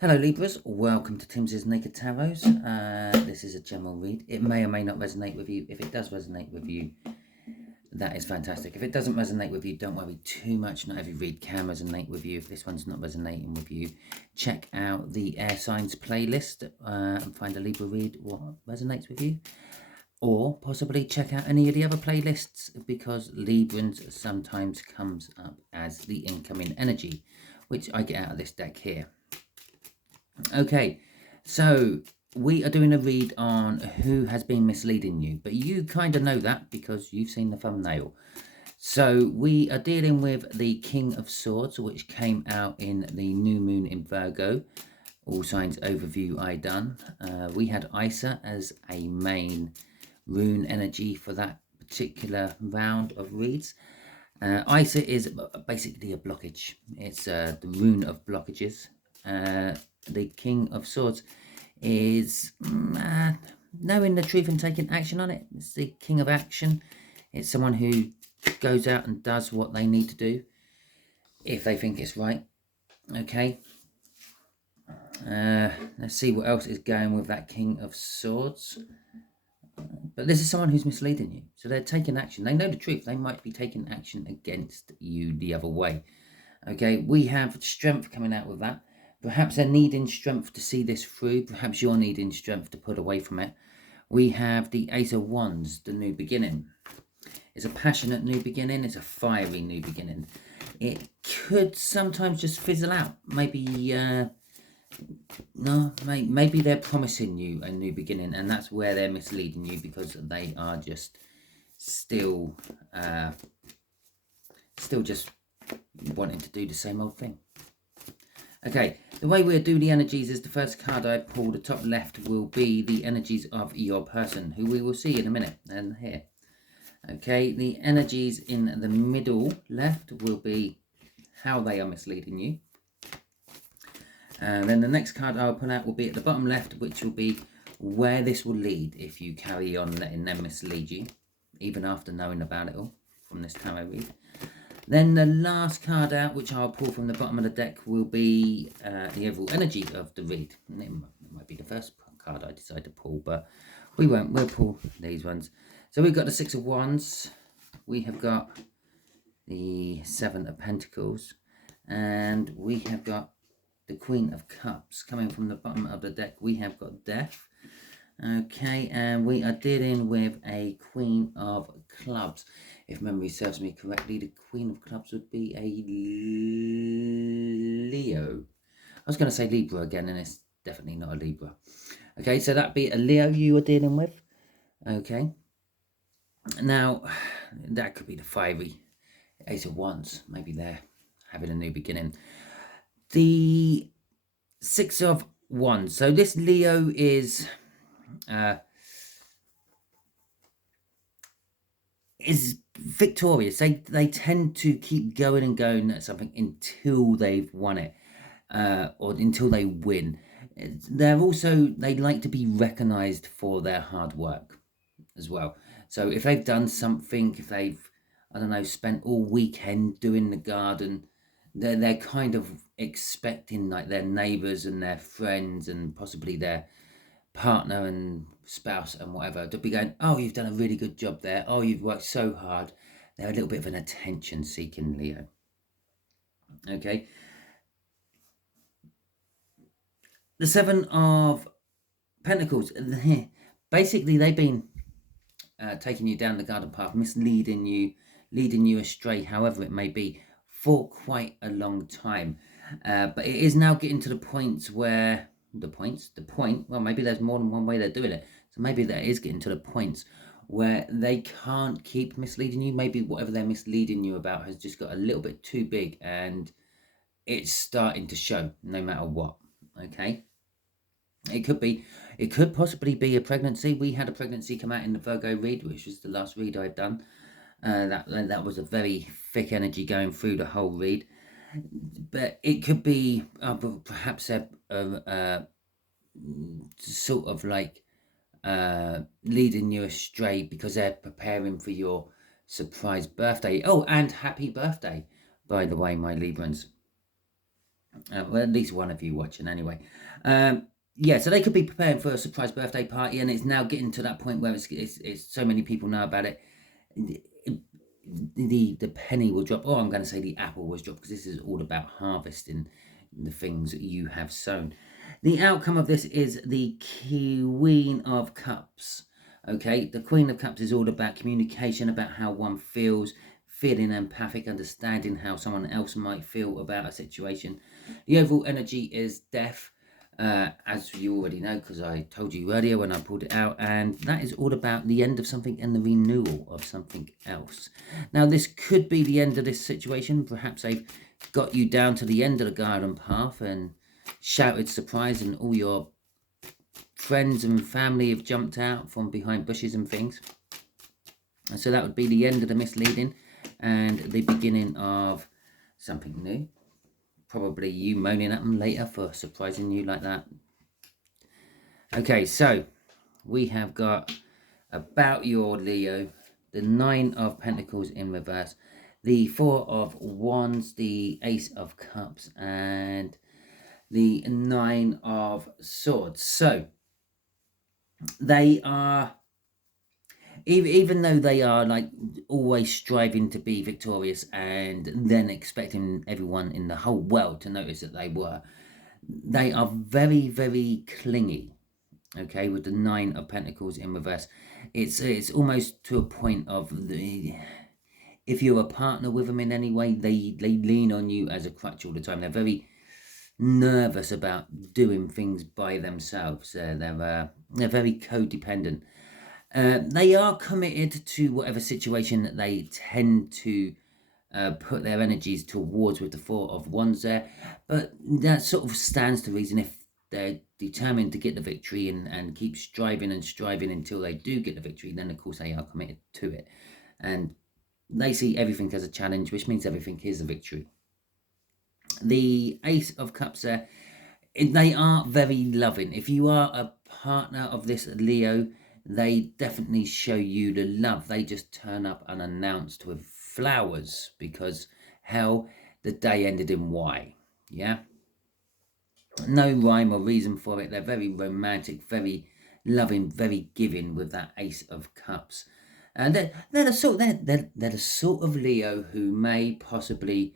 Hello Libras, welcome to Timsy Naked Tarot. This is a general read. It may or may not resonate with you. If it does resonate with you, that is fantastic. If it doesn't resonate with you, don't worry too much. Not every read can resonate with you. If this one's not resonating with you, check out the air signs playlist and find a Libra read what resonates with you. Or possibly check out any of the other playlists, because Librans sometimes comes up as the incoming energy, which I get out of this deck here. Okay, so we are doing a read on who has been misleading you, but you kind of know that because you've seen the thumbnail. So we are dealing with the King of Swords, which came out in the new moon in Virgo. All signs overview I done. We had Isa as a main rune energy for that particular round of reads. Isa is basically a blockage. It's the rune of blockages. The King of Swords is knowing the truth and taking action on it. It's the King of Action. It's someone who goes out and does what they need to do if they think it's right. Okay. Let's see what else is going with that King of Swords. But this is someone who's misleading you. So they're taking action. They know the truth. They might be taking action against you the other way. Okay, we have strength coming out with that. Perhaps they're needing strength to see this through. Perhaps you're needing strength to pull away from it. We have the Ace of Wands, the new beginning. It's a passionate new beginning. It's a fiery new beginning. It could sometimes just fizzle out. Maybe, maybe they're promising you a new beginning, and that's where they're misleading you, because they are just still just wanting to do the same old thing. Okay, the way we'll do the energies is the first card I pull, the top left, will be the energies of your person, who we will see in a minute, and here. Okay, the energies in the middle left will be how they are misleading you. And then the next card I'll pull out will be at the bottom left, which will be where this will lead if you carry on letting them mislead you, even after knowing about it all from this tarot read. Then the last card out, which I'll pull from the bottom of the deck, will be the overall energy of the read. It might be the first card I decide to pull, but we won't. We'll pull these ones. So we've got the Six of Wands. We have got the Seven of Pentacles. And we have got the Queen of Cups. Coming from the bottom of the deck, we have got Death. Okay, and we are dealing with a Queen of Clubs. If memory serves me correctly, the Queen of Clubs would be a Leo. I was going to say Libra again, and it's definitely not a Libra. Okay, so that'd be a Leo you were dealing with. Okay. Now, that could be the fiery Ace of Wands. Maybe they're having a new beginning. The Six of Wands. So this Leo is victorious. They tend to keep going and going at something until they've won it, or until they win. They like to be recognized for their hard work as well. So if they've done something, if they've, I don't know, spent all weekend doing the garden, they're kind of expecting like their neighbors and their friends and possibly their partner and spouse and whatever to be going, oh, you've done a really good job there. Oh, you've worked so hard. They're a little bit of an attention-seeking Leo. Okay. The Seven of Pentacles. Basically, they've been taking you down the garden path, misleading you, leading you astray, however it may be, for quite a long time. But it is now getting to the point where well, maybe there's more than one way they're doing it. So maybe that is getting to the points where they can't keep misleading you. Maybe whatever they're misleading you about has just got a little bit too big and it's starting to show no matter what. Okay. It could possibly be a pregnancy. We had a pregnancy come out in the Virgo read, which was the last read I'd done. That was a very thick energy going through the whole read. But it could be perhaps a sort of like leading you astray because they're preparing for your surprise birthday. Oh, and happy birthday, by the way, my Librans. Well, at least one of you watching anyway. Yeah, so they could be preparing for a surprise birthday party, and it's now getting to that point where it's so many people know about it. The penny will drop. Oh, I'm going to say the apple was dropped, because this is all about harvesting the things that you have sown. The outcome of this is the Queen of Cups. Okay, the Queen of Cups is all about communication, about how one feels, feeling empathic, understanding how someone else might feel about a situation. The overall energy is death, as you already know, because I told you earlier when I pulled it out, and that is all about the end of something and the renewal of something else. Now, this could be the end of this situation. Perhaps they've got you down to the end of the garden path and shouted surprise, and all your friends and family have jumped out from behind bushes and things. And so that would be the end of the misleading and the beginning of something new. Probably you moaning at them later for surprising you like that. Okay, so we have got about your Leo, the Nine of Pentacles in reverse, the Four of Wands, the Ace of Cups, and the Nine of Swords. So they are, even though they are like always striving to be victorious and then expecting everyone in the whole world to notice that they are very, very clingy. Okay, with the Nine of Pentacles in reverse, it's almost to a point of the, if you're a partner with them in any way, they lean on you as a crutch all the time. They're very nervous about doing things by themselves. They're very codependent. They are committed to whatever situation that they tend to put their energies towards with the Four of Wands there, but that sort of stands to reason. If they're determined to get the victory and keep striving and striving until they do get the victory, then of course they are committed to it, and they see everything as a challenge, which means everything is a victory. The Ace of Cups there, they are very loving. If you are a partner of this Leo, they definitely show you the love. They just turn up unannounced with flowers because, hell, the day ended in Y. Yeah? No rhyme or reason for it. They're very romantic, very loving, very giving with that Ace of Cups. And they're the sort of Leo who may possibly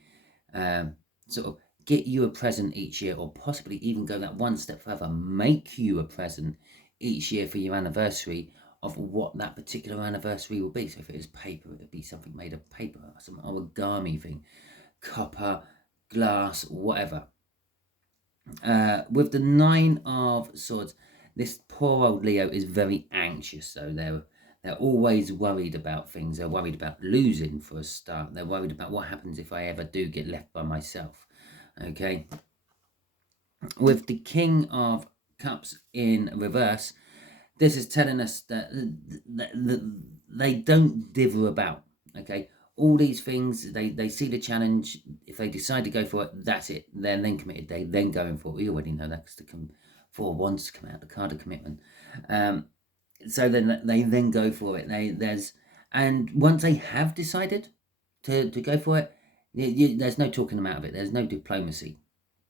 sort of get you a present each year, or possibly even go that one step further, make you a present each year for your anniversary of what that particular anniversary will be. So if it is paper, it would be something made of paper, some origami thing, copper, glass, whatever. With the Nine of Swords, this poor old Leo is very anxious, though. They're always worried about things. They're worried about losing for a start. They're worried about what happens if I ever do get left by myself. Okay. With the King of Cups in reverse, this is telling us that they don't dither about. Okay. All these things, they see the challenge. If they decide to go for it, that's it. They're then committed. They then going for it. We already know that because the Four of Wands come out, the card of commitment. So then they then go for it. And once they have decided to go for it, there's no talking them out of it. There's no diplomacy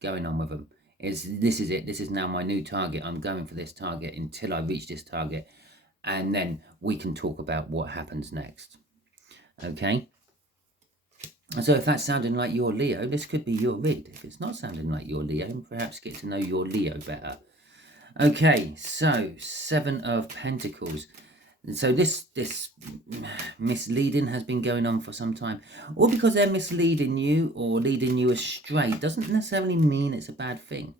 going on with them. This is it. This is now my new target. I'm going for this target until I reach this target, and then we can talk about what happens next. Okay. So if that's sounding like your Leo, this could be your read. If it's not sounding like your Leo, perhaps get to know your Leo better. Okay, so Seven of Pentacles. So this misleading has been going on for some time. All because they're misleading you or leading you astray doesn't necessarily mean it's a bad thing.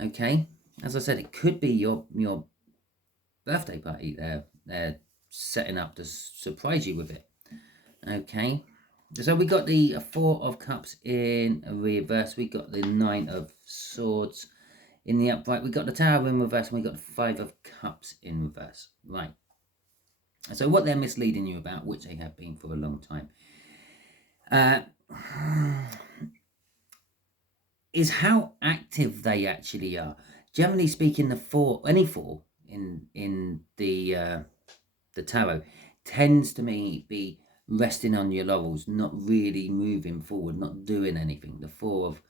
Okay? As I said, it could be your birthday party. They're setting up to surprise you with it. Okay? So we got the Four of Cups in reverse. We got the Nine of Swords in the upright. We got the Tower in reverse, and we got the Five of Cups in reverse. Right. So what they're misleading you about, which they have been for a long time, is how active they actually are. Generally speaking, any four in the tarot tends to me be resting on your laurels, not really moving forward, not doing anything. The Four of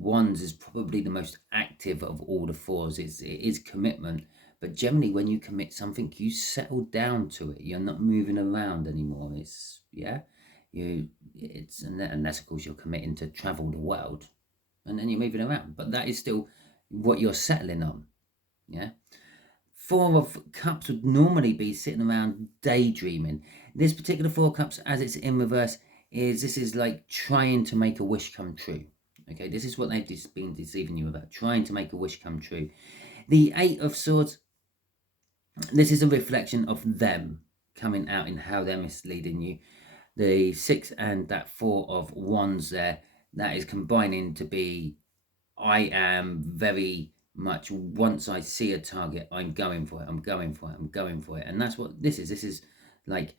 Wands is probably the most active of all the fours. It is commitment, but generally when you commit something, you settle down to it. You're not moving around anymore. It's, yeah, unless of course you're committing to travel the world, and then you're moving around, but that is still what you're settling on. Yeah. Four of Cups would normally be sitting around daydreaming. This particular Four of Cups, as it's in reverse, this is like trying to make a wish come true. Okay, this is what they've been deceiving you about, trying to make a wish come true. The Eight of Swords, this is a reflection of them coming out in how they're misleading you. The Six and that Four of Wands there, that is combining to be, I am very much, once I see a target, I'm going for it, I'm going for it, I'm going for it. And that's what this is. This is like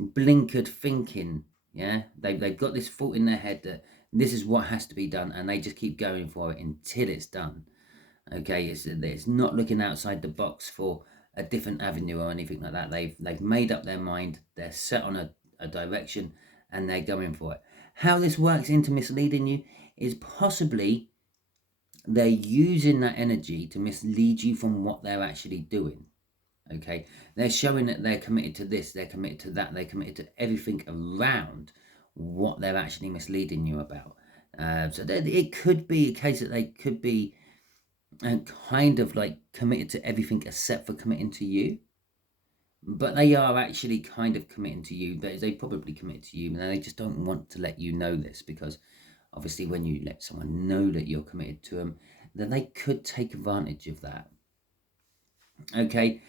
blinkered thinking. Yeah, they've got this thought in their head that this is what has to be done, and they just keep going for it until it's done. Okay, it's not looking outside the box for a different avenue or anything like that. They've made up their mind, they're set on a direction, and they're going for it. How this works into misleading you is possibly they're using that energy to mislead you from what they're actually doing. Okay, they're showing that they're committed to this, they're committed to that, they're committed to everything around what they're actually misleading you about. So it could be a case that they could be kind of like committed to everything except for committing to you, but they are actually kind of committing to you. They probably commit to you, and they just don't want to let you know this, because obviously when you let someone know that you're committed to them, then they could take advantage of that. Okay.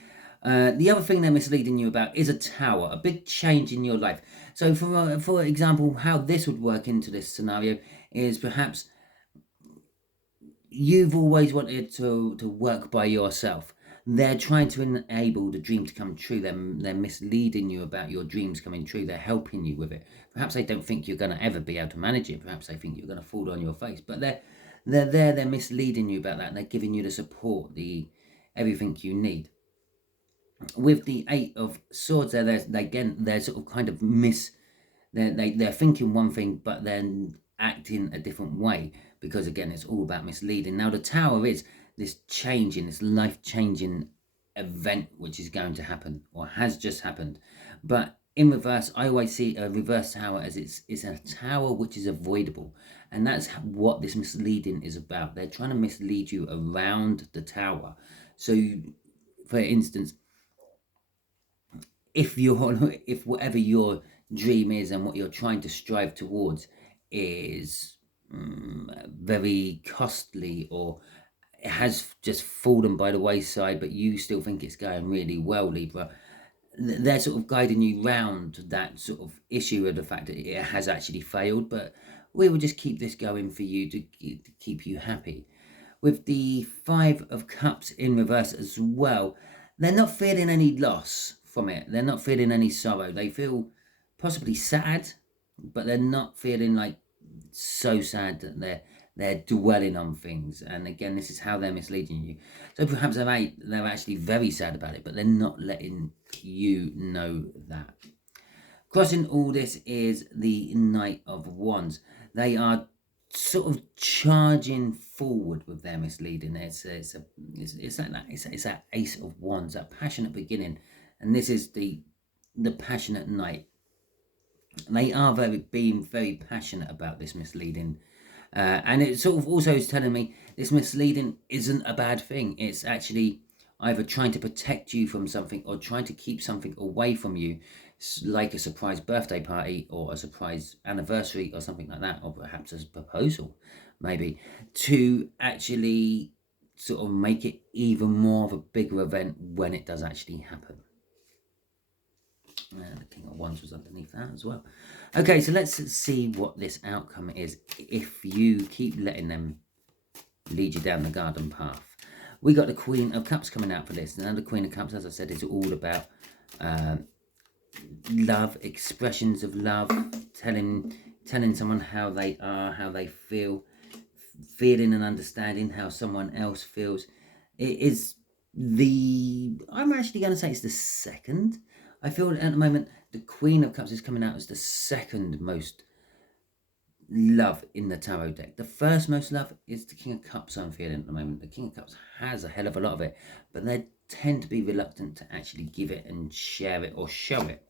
The other thing they're misleading you about is a tower, a big change in your life. So for example, how this would work into this scenario is perhaps you've always wanted to work by yourself. They're trying to enable the dream to come true. They're misleading you about your dreams coming true. They're helping you with it. Perhaps they don't think you're going to ever be able to manage it. Perhaps they think you're going to fall on your face. But they're misleading you about that. And they're giving you the support, everything you need. With the Eight of Swords, they're sort of kind of they're thinking one thing, but then acting a different way, because again, it's all about misleading. Now the Tower is this changing, this life-changing event which is going to happen or has just happened. But in reverse, I always see a reverse tower as it's a tower which is avoidable, and that's what this misleading is about. They're trying to mislead you around the tower. So for instance, if whatever your dream is and what you're trying to strive towards is very costly, or it has just fallen by the wayside, but you still think it's going really well, Libra, they're sort of guiding you round that sort of issue of the fact that it has actually failed, but we will just keep this going for you to keep you happy. With the Five of Cups in reverse as well, they're not feeling any loss from it. They're not feeling any sorrow. They feel possibly sad, but they're not feeling like so sad that they're dwelling on things. And again, this is how they're misleading you. So perhaps they're actually very sad about it, but they're not letting you know that. Crossing all this is the Knight of Wands. They are sort of charging forward with their misleading. It's that Ace of Wands, that passionate beginning, and this is the passionate Knight. They are being very passionate about this misleading, and it sort of also is telling me this misleading isn't a bad thing. It's actually either trying to protect you from something or trying to keep something away from you, like a surprise birthday party or a surprise anniversary or something like that, or perhaps a proposal, maybe, to actually sort of make it even more of a bigger event when it does actually happen. The King of Wands was underneath that as well. Okay, so let's see what this outcome is if you keep letting them lead you down the garden path. We got the Queen of Cups coming out for this. Now the Queen of Cups, as I said, is all about love, expressions of love, telling someone how they are, how they feel, feeling and understanding how someone else feels. It is I'm actually going to say it's the second. I feel at the moment the Queen of Cups is coming out as the second most love in the tarot deck. The first most love is the King of Cups I'm feeling at the moment. The King of Cups has a hell of a lot of it, but they tend to be reluctant to actually give it and share it or show it.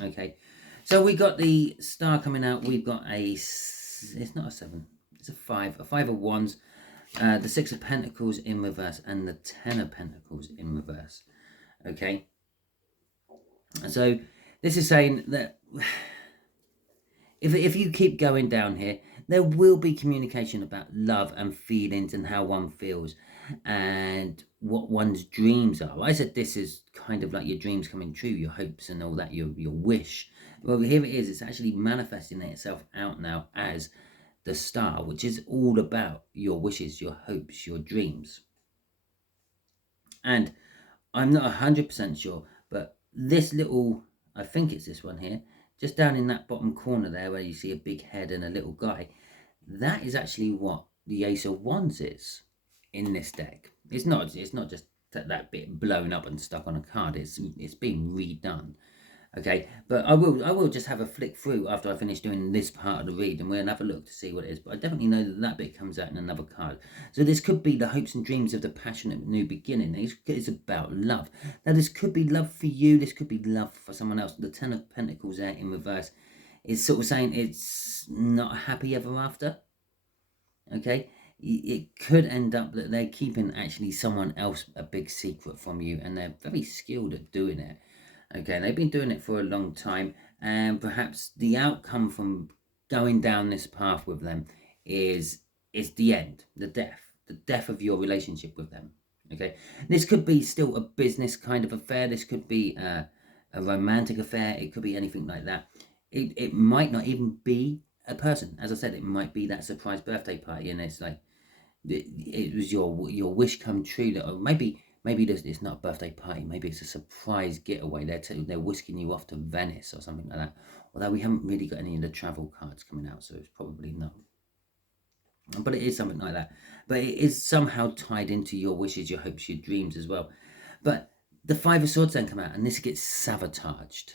Okay, so we got the Star coming out. We've got it's not a 7, it's a 5 of Wands, the 6 of Pentacles in reverse, and the 10 of Pentacles in reverse. Okay, so this is saying that if you keep going down here, there will be communication about love and feelings and how one feels and what one's dreams are. I said this is kind of like your dreams coming true, your hopes and all that, your wish. Well, here it is. It's actually manifesting itself out now as the Star, which is all about your wishes, your hopes, your dreams. And I'm not 100% sure, but this little, I think it's this one here, just down in that bottom corner there where you see a big head and a little guy, that is actually what the Ace of Wands is in this deck. It's not just that bit blown up and stuck on a card. It's been redone. Okay, but I will just have a flick through after I finish doing this part of the read, and we'll have a look to see what it is. But I definitely know that bit comes out in another card. So this could be the hopes and dreams of the passionate new beginning. It's about love. Now this could be love for you. This could be love for someone else. The 10 of Pentacles there in reverse is sort of saying it's not happy ever after. Okay, it could end up that they're keeping actually someone else a big secret from you, and they're very skilled at doing it. Okay, they've been doing it for a long time, and perhaps the outcome from going down this path with them is the end, the death of your relationship with them. Okay, this could be still a business kind of affair. This could be a romantic affair. It could be anything like that. It might not even be a person. As I said, it might be that surprise birthday party, and it's like it was your wish come true. That, or maybe it's not a birthday party. Maybe it's a surprise getaway. They're whisking you off to Venice or something like that. Although we haven't really got any of the travel cards coming out, so it's probably not. But it is something like that. But it is somehow tied into your wishes, your hopes, your dreams as well. But the 5 of Swords then come out, and this gets sabotaged.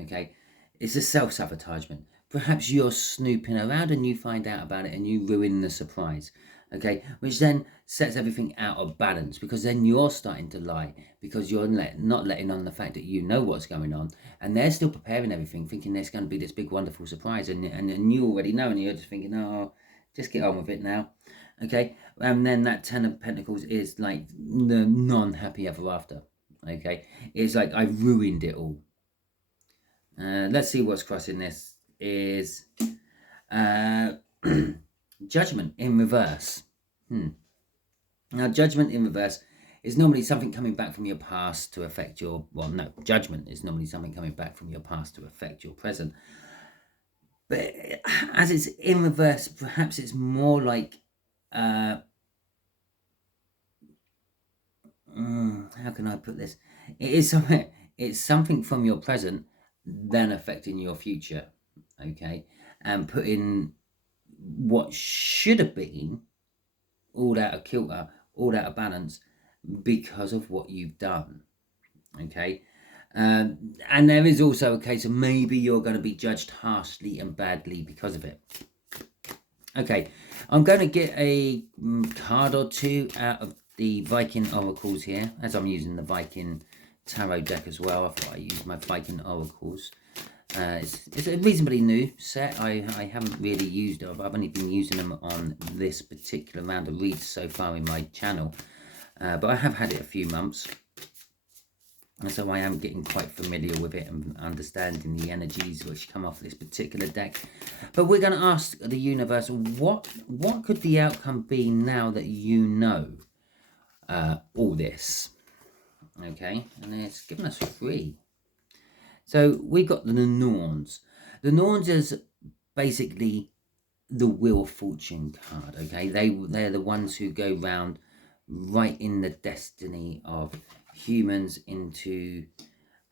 Okay, it's a self-sabotagement. Perhaps you're snooping around and you find out about it and you ruin the surprise. Okay, which then sets everything out of balance, because then you're starting to lie because you're not letting on the fact that you know what's going on, and they're still preparing everything, thinking there's going to be this big wonderful surprise, and you already know, and you're just thinking, oh, just get on with it now. Okay, and then that 10 of Pentacles is like the non-happy ever after. Okay, it's like I've ruined it all. Let's see what's crossing this is Judgment in reverse. Now, Judgment in reverse is normally something coming back from your past to affect your... Well, no, Judgment is normally something coming back from your past to affect your present. But as it's in reverse, perhaps it's more like... how can I put this? It's something from your present then affecting your future. Okay? And putting what should have been all out of kilter, all out of balance because of what you've done. Okay, and there is also a case of maybe you're going to be judged harshly and badly because of it. Okay, I'm going to get a card or two out of the Viking oracles here, as I'm using the Viking tarot deck as well. I thought I'd use my Viking oracles. It's a reasonably new set. I haven't really used it. I've only been using them on this particular round of reads so far in my channel. But I have had it a few months. And so I am getting quite familiar with it and understanding the energies which come off this particular deck. But we're going to ask the universe, what could the outcome be now that you know all this? Okay, and it's given us 3. So we've got the Norns. The Norns is basically the Wheel of Fortune card. Okay, they're the ones who go round writing the destiny of humans into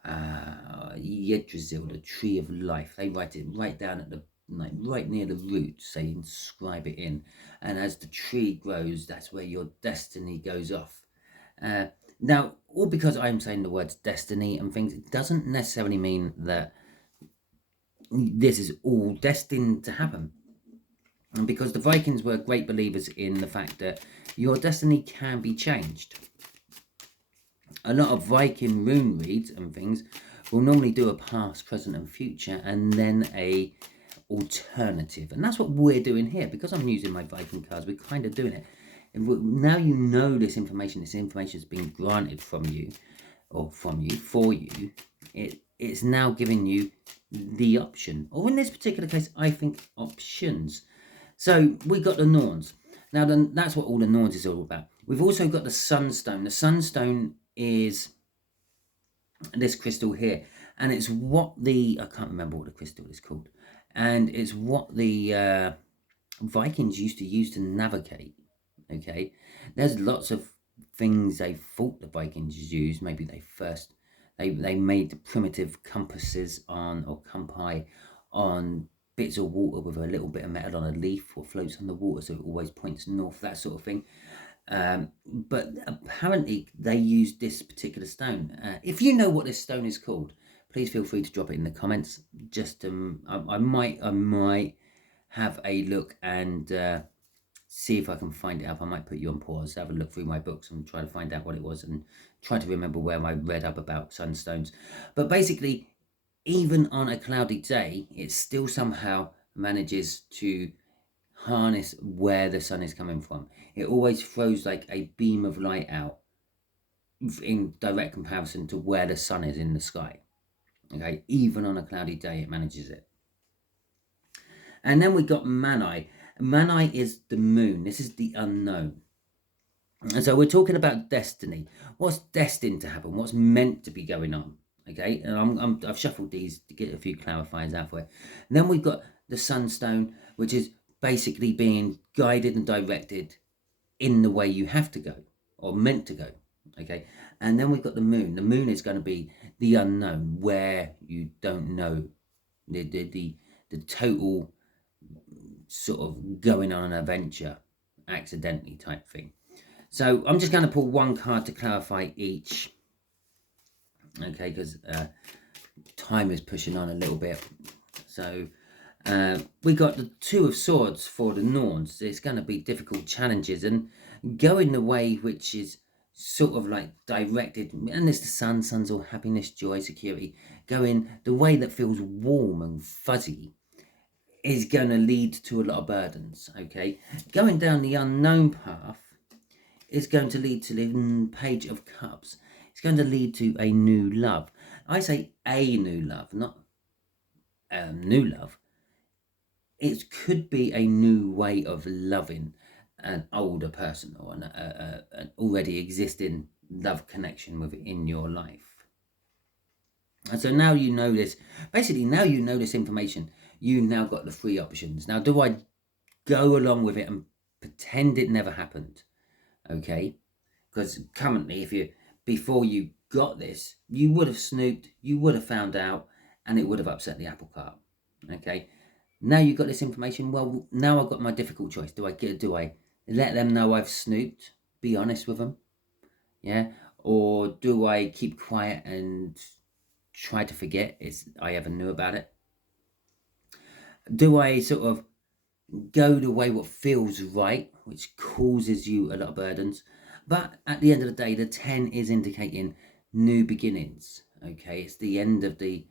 Yggdrasil, the Tree of Life. They write it right down at the right near the roots. They inscribe it in, and as the tree grows, that's where your destiny goes off. Now, all because I'm saying the words destiny and things, it doesn't necessarily mean that this is all destined to happen. And because the Vikings were great believers in the fact that your destiny can be changed. A lot of Viking rune reads and things will normally do a past, present and future, and then a alternative. And that's what we're doing here. Because I'm using my Viking cards, we're kind of doing it. Now you know this information has been granted from you, or from you, for you. It's now giving you the option, or in this particular case, I think options. So we got the Norns. Now then, that's what all the Norns is all about. We've also got the Sunstone. The Sunstone is this crystal here, and it's what I can't remember what the crystal is called, and it's what the Vikings used to use to navigate. Okay, there's lots of things they thought the Vikings used. Maybe they made the primitive compasses on, or campi on, bits of water with a little bit of metal on a leaf or floats on the water, so it always points north, that sort of thing. But apparently they used this particular stone. If you know what this stone is called, please feel free to drop it in the comments. Just I might have a look and see if I can find it up. I might put you on pause, have a look through my books and try to find out what it was, and try to remember where I read up about sunstones. But basically, even on a cloudy day, it still somehow manages to harness where the sun is coming from. It always throws like a beam of light out in direct comparison to where the sun is in the sky. Okay, even on a cloudy day, it manages it. And then we got Mani. Mani is the moon. This is the unknown. And so we're talking about destiny. What's destined to happen? What's meant to be going on? Okay, and I've shuffled these to get a few clarifiers out for it. And then we've got the Sunstone, which is basically being guided and directed in the way you have to go, or meant to go. Okay, and then we've got the moon. The moon is going to be the unknown, where you don't know, the total sort of going on an adventure accidentally type thing. So I'm just going to pull one card to clarify each. Okay, because time is pushing on a little bit. So we got the Two of Swords for the Norns. It's going to be difficult challenges, and going the way which is sort of like directed, and it's the sun. Sun's all happiness, joy, security. Going the way that feels warm and fuzzy is going to lead to a lot of burdens. Okay, going down the unknown path is going to lead to the Page of Cups. It's going to lead to a new love. I say a new love, not new love. It could be a new way of loving an older person, or an already existing love connection within your life. And so now you know this. Basically, now you know this information. You now got the three options. Now, do I go along with it and pretend it never happened? Okay, because currently, before you got this, you would have snooped, you would have found out, and it would have upset the apple cart. Okay, now you got this information. Well, now I've got my difficult choice. Do I let them know I've snooped, be honest with them, yeah, or do I keep quiet and try to forget I ever knew about it? Do I sort of go the way what feels right, which causes you a lot of burdens? But at the end of the day, the 10 is indicating new beginnings. Okay, it's the end of the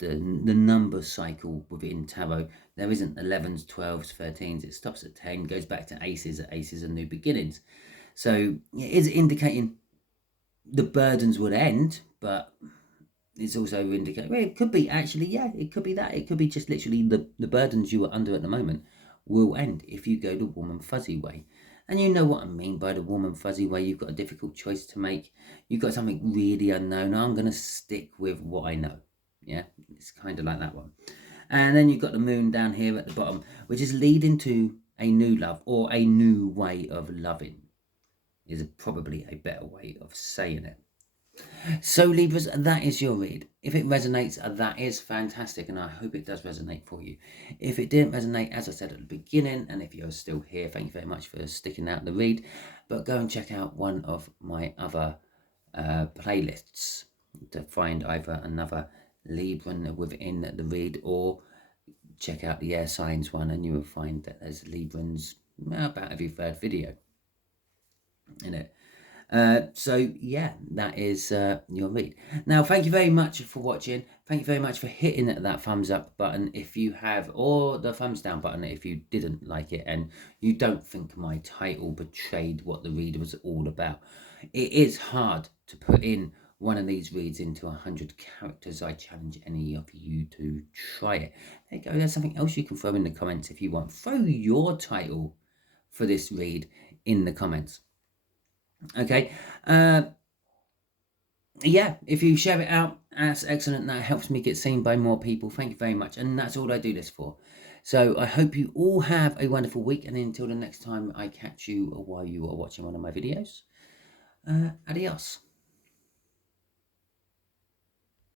number cycle within tarot. There isn't 11s, 12s, 13s. It stops at 10, goes back to aces. Aces are new beginnings. So it is indicating the burdens would end, but it's also indicating, well, it could be actually, yeah, it could be that. It could be just literally the burdens you are under at the moment will end if you go the warm and fuzzy way. And you know what I mean by the warm and fuzzy way. You've got a difficult choice to make. You've got something really unknown. I'm going to stick with what I know. Yeah, it's kind of like that one. And then you've got the moon down here at the bottom, which is leading to a new love, or a new way of loving, is probably a better way of saying it. So Libras, that is your read. If it resonates, that is fantastic, and I hope it does resonate for you. If it didn't resonate, as I said at the beginning, and if you're still here, thank you very much for sticking out the read. But go and check out one of my other playlists to find either another Libran within the read, or check out the air signs one and you will find that there's Librans about every third video in it. So yeah, that is your read. Now, thank you very much for watching. Thank you very much for hitting that thumbs up button if you have, or the thumbs down button if you didn't like it and you don't think my title betrayed what the read was all about. It is hard to put in one of these reads into 100 characters. I challenge any of you to try it. There you go. There's something else you can throw in the comments if you want. Throw your title for this read in the comments. Okay, yeah, if you share it out, that's excellent. That helps me get seen by more people. Thank you very much. And that's all I do this for. So I hope you all have a wonderful week. And until the next time I catch you while you are watching one of my videos, adios.